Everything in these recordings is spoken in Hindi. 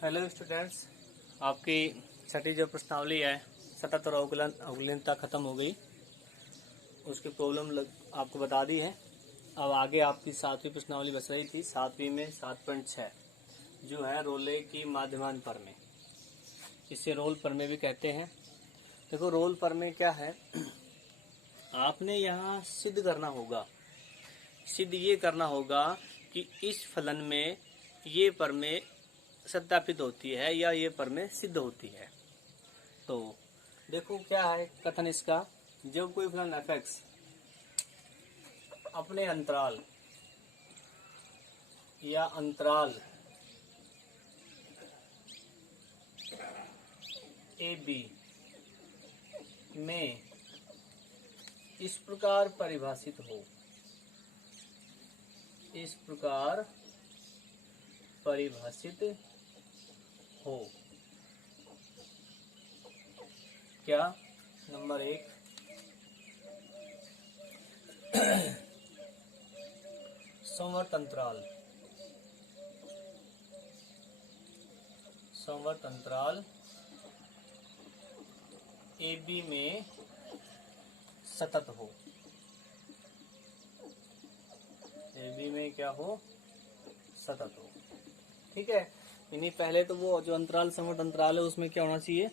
हेलो स्टूडेंट्स, आपकी छठी जो प्रश्नावली है सतत और अवगुणितता खत्म हो गई। उसकी प्रॉब्लम आपको बता दी है। अब आगे आपकी 7वीं प्रश्नावली बच रही थी। 7वीं में 7.6 जो है रोले की माध्यमान प्रमेय। इसे रोल प्रमेय भी कहते हैं। देखो रोल प्रमेय क्या है, आपने यहाँ सिद्ध करना होगा। सिद्ध ये करना होगा कि इस फलन में ये प्रमेय सत्यापित होती है या ये प्रमेय सिद्ध होती है। तो देखो क्या है कथन इसका, जब कोई फलन f(x) अपने अंतराल या अंतराल ab में इस प्रकार परिभाषित हो, इस प्रकार परिभाषित हो। क्या? नंबर 1, संवर्त अंतराल, संवर्त अंतराल AB में सतत हो। AB में क्या हो? सतत हो। ठीक है, यानी पहले तो वो जो अंतराल संवर्त अंतराल है उसमें क्या होना चाहिए?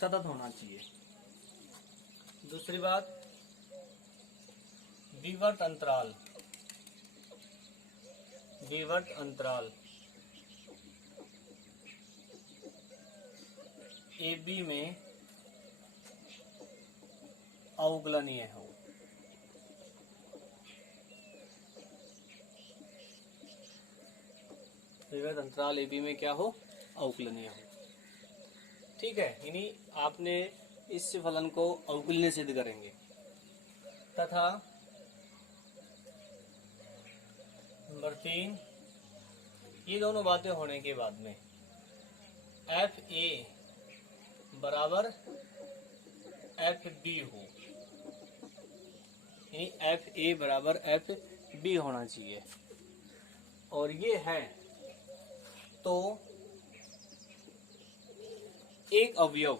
सतत होना चाहिए। दूसरी बात, विवर्त अंतराल, विवर्त अंतराल AB में अवकलनीय हो। विवर्त अंतराल AB में क्या हो? अवकलनीय हो। ठीक है, यानी आपने इस फलन को अवकलनीय सिद्ध करेंगे तथा नंबर 3, ये दोनों बातें होने के बाद में FA बराबर FB हो, यानी FA बराबर FB होना चाहिए। और ये है तो एक अवयव,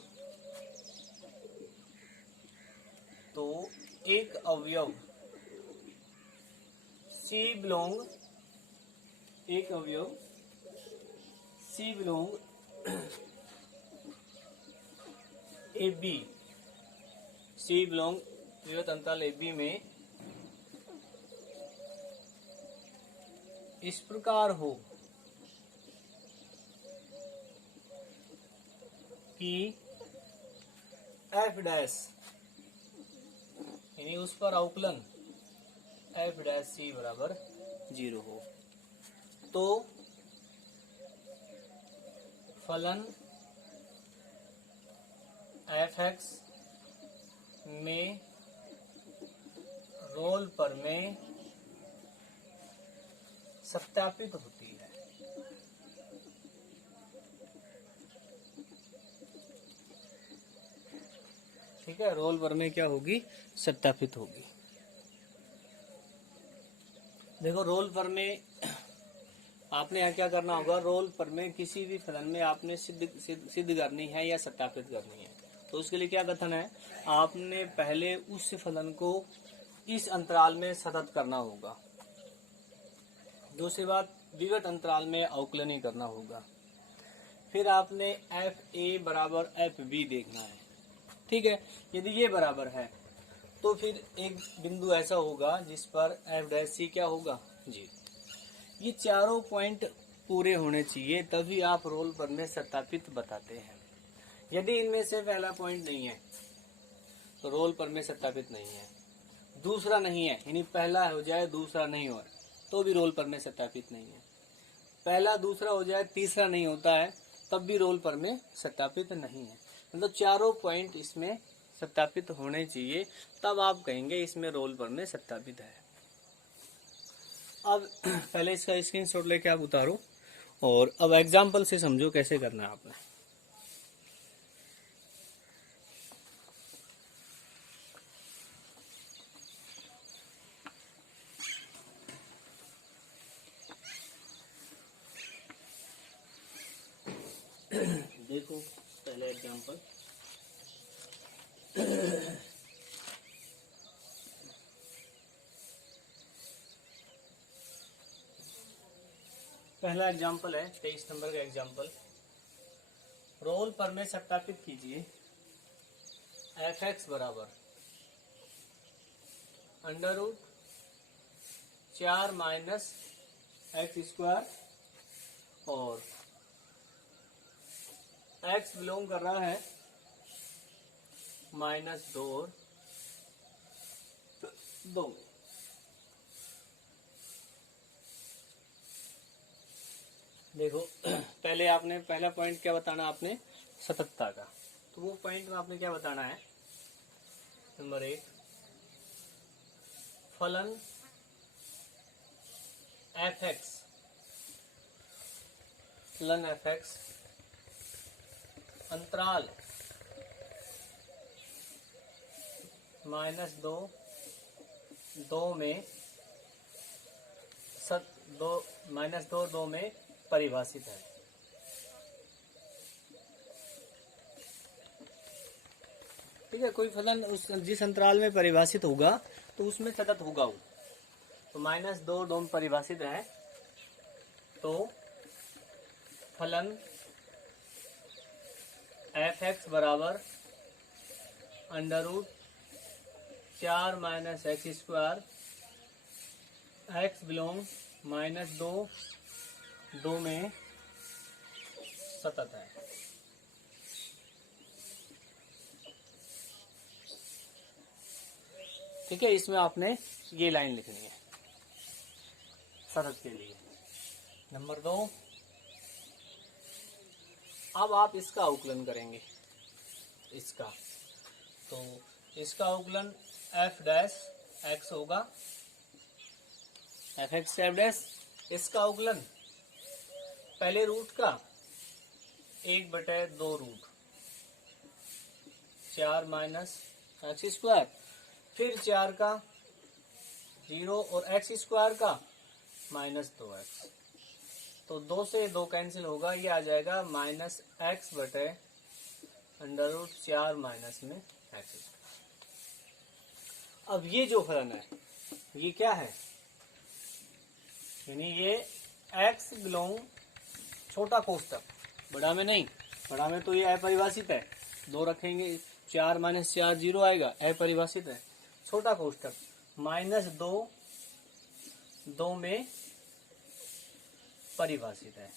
तो एक अवयव C बिलोंग, एक अवयव C belong AB, C belong विवर्त अंतराल AB में इस प्रकार हो कि F डैश, यानी उस पर अवकलन F डैश C बराबर 0 हो। तो फलन f(x) में रोल प्रमेय सत्यापित होती है। ठीक है, रोल प्रमेय क्या होगी? सत्यापित होगी। देखो रोल प्रमेय आपने यहाँ क्या करना होगा, रोल प्रमेय किसी भी फलन में आपने सिद्ध करनी है या सत्यापित करनी है। तो उसके लिए क्या कथन है, आपने पहले उस फलन को इस अंतराल में सतत करना होगा। दूसरी बात, विवर्त अंतराल में अवकलनीय करना होगा। फिर आपने FA बराबर FB देखना है। ठीक है, यदि ये बराबर है तो फिर एक बिंदु ऐसा होगा जिस पर F डैश C क्या होगा? 0। ये चारों पॉइंट पूरे होने चाहिए तभी आप रोल प्रमेय सत्यापित बताते हैं। यदि इनमें से पहला पॉइंट नहीं है तो रोल प्रमेय सत्यापित नहीं है। दूसरा नहीं है, यानी पहला हो जाए दूसरा नहीं हो तो भी रोल प्रमेय सत्यापित नहीं है। पहला दूसरा हो जाए तीसरा नहीं होता है तब भी रोल प्रमेय सत्यापित नहीं है। मतलब चारों पॉइंट इसमें सत्यापित होने चाहिए, तब आप कहेंगे इसमें रोल प्रमेय सत्यापित है। अब पहले इसका स्क्रीनशॉट लेके आप उतारो और अब एग्जाम्पल से समझो कैसे करना है आपने। देखो पहले एग्जांपल, पहला एग्जांपल है 23 नंबर का एग्जांपल। रोल पर में सत्यापित कीजिए एफ एक्स बराबर under root 4 minus x square और एक्स बिलोंग कर रहा है -2 और 2। देखो पहले आपने पहला पॉइंट क्या बताना, आपने सततता का। तो वो पॉइंट में आपने क्या बताना है, नंबर 1 फलन एफ एक्स, फलन एफ एक्स अंतराल -2 2 में -2 में परिभाषित है। ठीक है, कोई फलन उस जिस अंतराल में परिभाषित होगा तो उसमें सतत होगा वो। तो -2 में परिभाषित है, तो फलन एफ एक्स बराबर under root 4 minus x square, x belong -2 में सतत है। ठीक है, इसमें आपने ये लाइन लिखनी है सतत के लिए। नंबर 2, अब आप इसका अवकलन करेंगे, इसका तो इसका अवकलन एफ डैश एक्स होगा, एफ एक्स एफ डैश। इसका अवकलन पहले रूट का 1/2 रूट 4 माइनस एक्स स्क्वायर, फिर 4 का 0 और एक्स स्क्वायर का -2x। तो 2 से 2 कैंसिल होगा, ये आ जाएगा -x/√4 माइनस में एक्स। अब ये जो फलन है ये क्या है, यानी ये x बिलोंग छोटा कोष्टक, बड़ा में नहीं, बड़ा में तो ये अपरिभाषित है, 2 रखेंगे 4 माइनस 4 0 आएगा, अपरिभाषित है। छोटा कोष्टक -2 में परिभाषित है।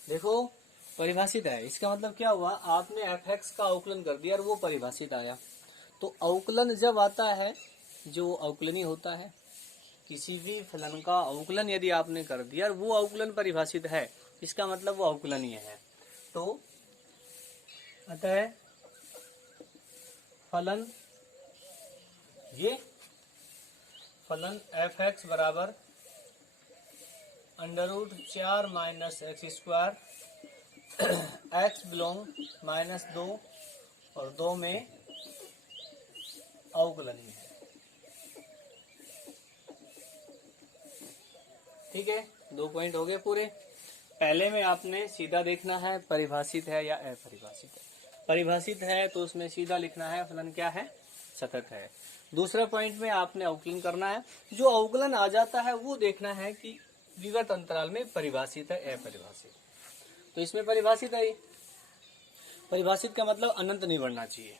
देखो परिभाषित है, इसका मतलब क्या हुआ, आपने एफ एक्स का अवकलन कर दिया और वो परिभाषित आया। तो अवकलन जब आता है, जो अवकलनीय होता है, किसी भी फलन का अवकलन यदि आपने कर दिया और वो अवकलन परिभाषित है, इसका मतलब वो अवकलनीय है। तो अतः फलन, ये फलन एफ एक्स बराबर √4 minus x square, x belong -2 और 2 में अवकलनीय है। ठीक है, 2 पॉइंट हो गए पूरे। पहले में आपने सीधा देखना है परिभाषित है या अपरिभाषित है। परिभाषित है तो उसमें सीधा लिखना है फलन क्या है, सतत है। दूसरा पॉइंट में आपने अवकलन करना है, जो अवकलन आ जाता है वो देखना है कि विगत अंतराल में परिभाषित है अपरिभाषित। तो इसमें परिभाषित है, परिभाषित का मतलब अनंत नहीं बढ़ना चाहिए।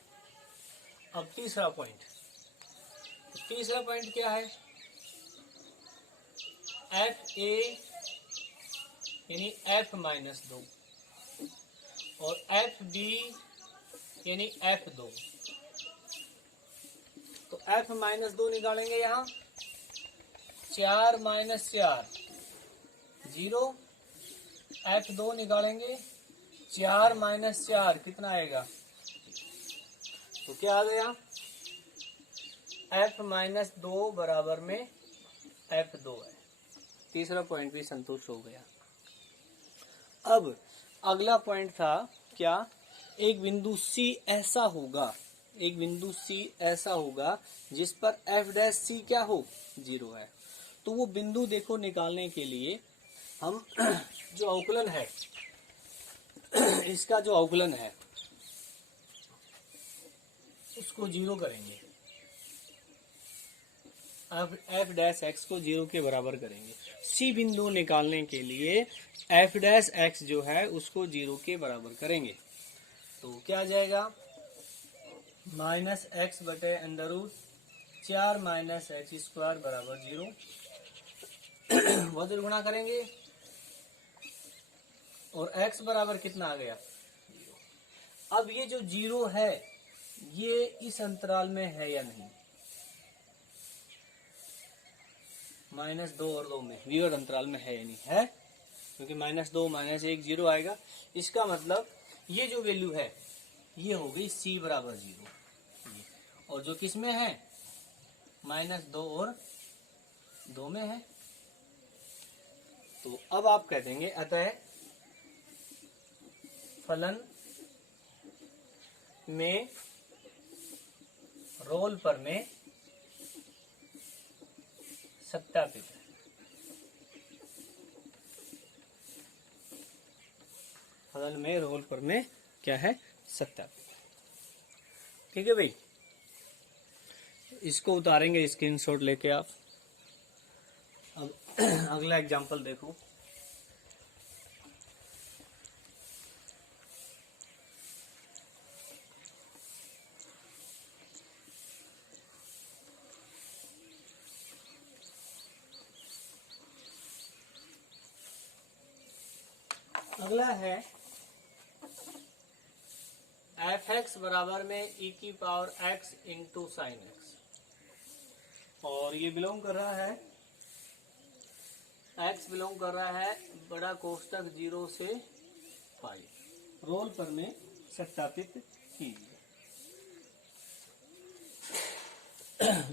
अब तीसरा पॉइंट, तीसरा पॉइंट क्या है, एफ ए यानी f-2 और एफ बी यानी f2। तो f-2 निकालेंगे, यहाँ 4 माइनस 4 0, f2 निकालेंगे 4 माइनस 4 कितना आएगा, तो क्या आ गया, f-2 बराबर में f2 है। तीसरा पॉइंट भी संतुष्ट हो गया। अब अगला पॉइंट था क्या, एक बिंदु C ऐसा होगा, एक बिंदु C ऐसा होगा जिस पर f डैश C क्या हो, 0 है। तो वो बिंदु देखो निकालने के लिए हम जो अवकलन है इसका जो अवकलन है उसको 0 करेंगे। अब एफ डैश एक्स को 0 के बराबर करेंगे। सी बिंदु निकालने के लिए एफ डैश एक्स जो है उसको 0 के बराबर करेंगे। तो क्या आ जाएगा, माइनस एक्स बटे under root 4 minus x square बराबर 0। वज्र गुणा करेंगे और x बराबर कितना आ गया। अब ये जो 0 है ये इस अंतराल में है या नहीं, -2 और 2 में विवर्त अंतराल में है या नहीं है, क्योंकि -2 -1 0 आएगा। इसका मतलब ये जो वैल्यू है ये हो गई c बराबर 0, और जो किस में है -2 और 2 में है। तो अब आप कह देंगे अतः फलन में रोल पर में सत्यापित है। फलन में रोल पर में क्या है, सत्यापित। ठीक है भाई, इसको उतारेंगे स्क्रीनशॉट लेके आप। अब अगला एग्जांपल देखो। अगला है एफ एक्स बराबर में ई की power x into sine x, और ये बिलोंग कर रहा है, एक्स बिलोंग कर रहा है बड़ा कोष्टक 0 से पाई। रोल पर में सत्यापित कीजिए।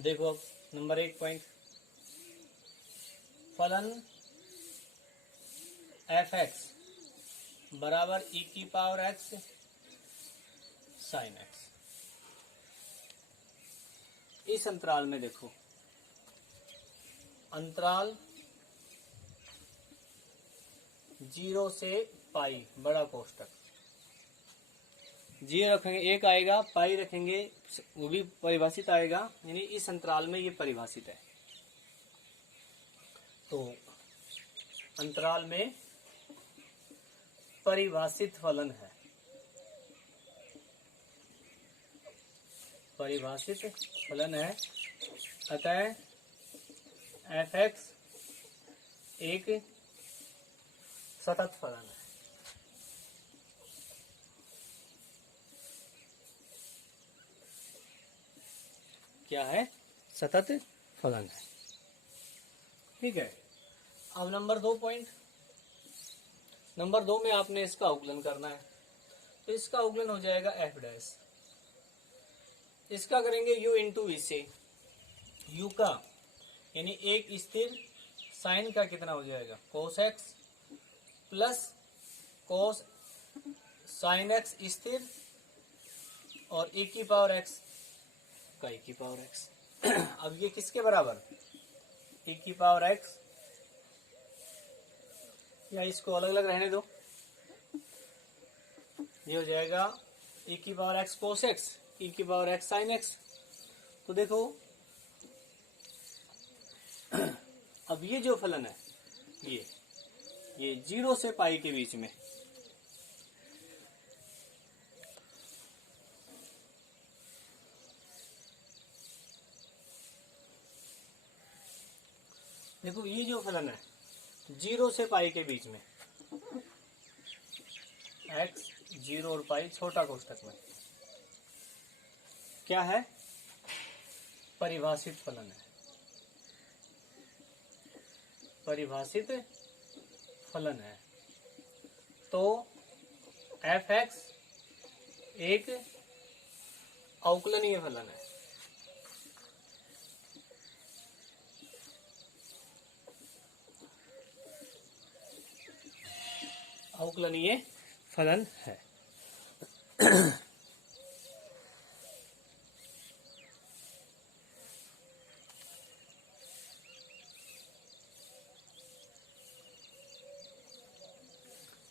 देखो अब नंबर 1 पॉइंट, फलन एफ एक्स बराबर ई की पावर एक्स साइन एक्स। इस अंतराल में देखो, अंतराल 0 से पाई बड़ा कोष्टक, 0 रखेंगे 1 आएगा, पाई रखेंगे वो भी परिभाषित आएगा, यानी इस अंतराल में ये परिभाषित है। तो अंतराल में परिभाषित फलन है, परिभाषित फलन है, अतः एफ एक्स एक सतत फलन है। क्या है, सतत फलन है। ठीक है, अब नंबर 2 पॉइंट, नंबर 2 में आपने इसका अवकलन करना है। तो इसका अवकलन हो जाएगा एफ डैश, इसका करेंगे u इंटू वी से, u का यानी एक स्थिर साइन का कितना हो जाएगा cos x plus cos sine x स्थिर, और e की पावर x का e की पावर x। अब ये किसके बराबर, e की पावर x, या इसको अलग अलग रहने दो, ये हो जाएगा e की पावर x कोस x, e की पावर x साइन x। तो देखो अब ये जो फलन है ये 0 से पाई के बीच में, देखो ये जो फलन है 0 से पाई के बीच में, x 0 और पाई छोटा कोष्टक में, क्या है, परिभाषित फलन है, परिभाषित फलन है। तो एफ एक्स एक अवकलनीय फलन है। अवकलनीय फलन है।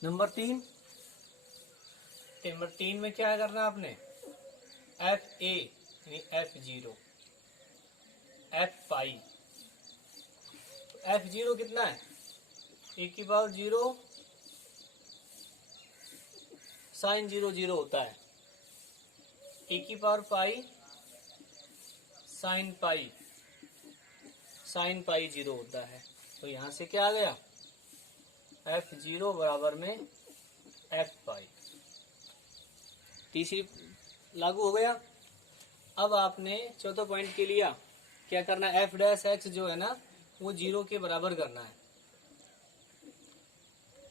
नंबर 3 में क्या करना आपने, एफ ए यानी F0 एफ पाई। F0 कितना है, e⁻0 sin 0 0 होता है, e⁻π sin पाई 0 होता है। तो यहां से क्या आ गया, F0 बराबर में एफ पाई। तीसरी लागू हो गया। अब आपने चौथा पॉइंट के लिया, क्या करना है, एफ डैश एक्स जो है ना वो 0 के बराबर करना है।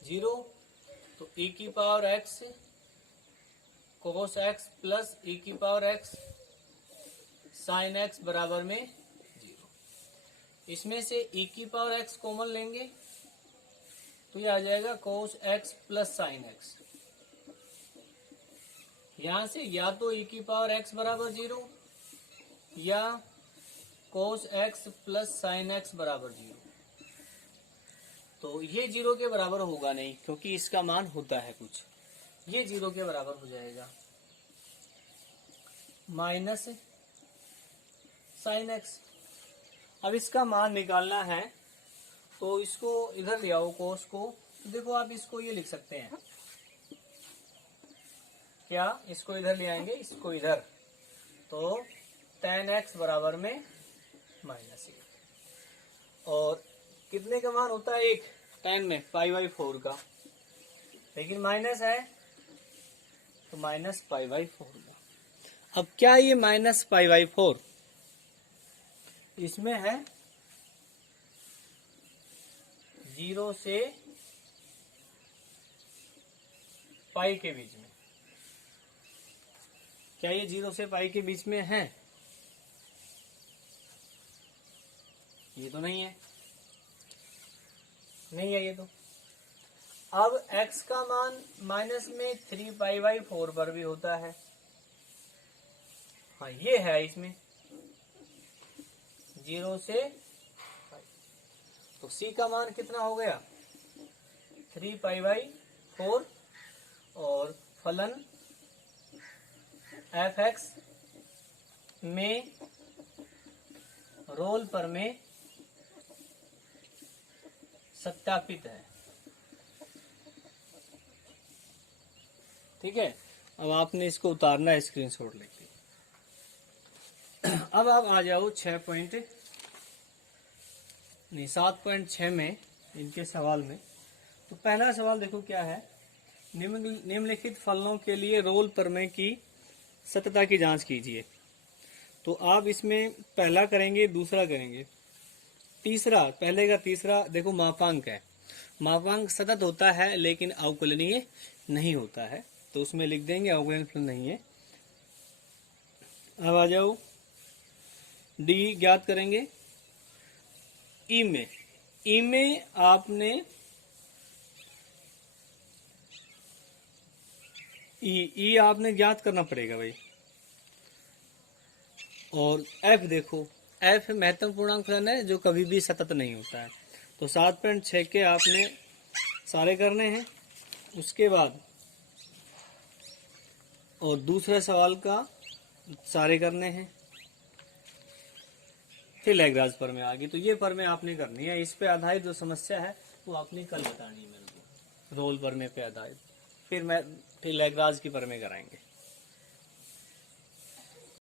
0 तो e⁻x cos x plus e⁻x sin x बराबर में 0। इसमें से e⁻x कॉमन लेंगे तो ये आ जाएगा cos x plus sin x। यहां से या तो e⁻x बराबर 0 या cos x plus sin x बराबर 0। तो ये 0 के बराबर होगा नहीं क्योंकि इसका मान होता है कुछ, ये 0 के बराबर हो जाएगा। माइनस sin x, अब इसका मान निकालना है तो इसको इधर ले आओ cos को। तो देखो आप इसको ये लिख सकते हैं, क्या इसको इधर ले आएंगे, इसको इधर, तो tan x बराबर में -1। और कितने का मान होता है, 1 tan में π/4 का, लेकिन माइनस है तो -π/4 का। अब क्या ये -π/4 इसमें है 0 से पाई के बीच में, क्या ये 0 से पाई के बीच में है, ये तो नहीं है, नहीं है ये तो। अब x का मान माइनस में 3π/4 पर भी होता है, हाँ ये है इसमें 0 से पाई। तो c का मान कितना हो गया, 3π/4 और फलन f(x) में रोल पर में सत्यापित है। ठीक है, अब आपने इसको उतारना है स्क्रीनशॉट लेके। अब आप आ जाओ 7.6 में इनके सवाल में। तो पहला सवाल देखो क्या है, निम्नलिखित फलनों के लिए रोल प्रमेय की सत्यता की जांच कीजिए। तो आप इसमें पहला करेंगे, दूसरा करेंगे, तीसरा, पहले का तीसरा देखो मापांक है, मापांक सतत होता है लेकिन अवकलनीय नहीं होता है, तो उसमें लिख देंगे अवकलनीय फलन नहीं है। अब आ जाओ डी ज्ञात करेंगे। ई में आपने ई आपने ज्ञात करना पड़ेगा भाई। और एफ देखो, एफ महत्तम पूर्णांक फलन है जो कभी भी सतत नहीं होता है। तो 7.6 के आपने सारे करने हैं, उसके बाद और दूसरे सवाल का सारे करने हैं, फिर लैग्रांज प्रमेय आ गई। तो ये प्रमेय आपने करनी है, इस पे आधारित जो समस्या है वो आपने कल बतानी है मेरे को, रोल प्रमेय पे आधारित। फिर लैग्रांज की प्रमेय कराएंगे।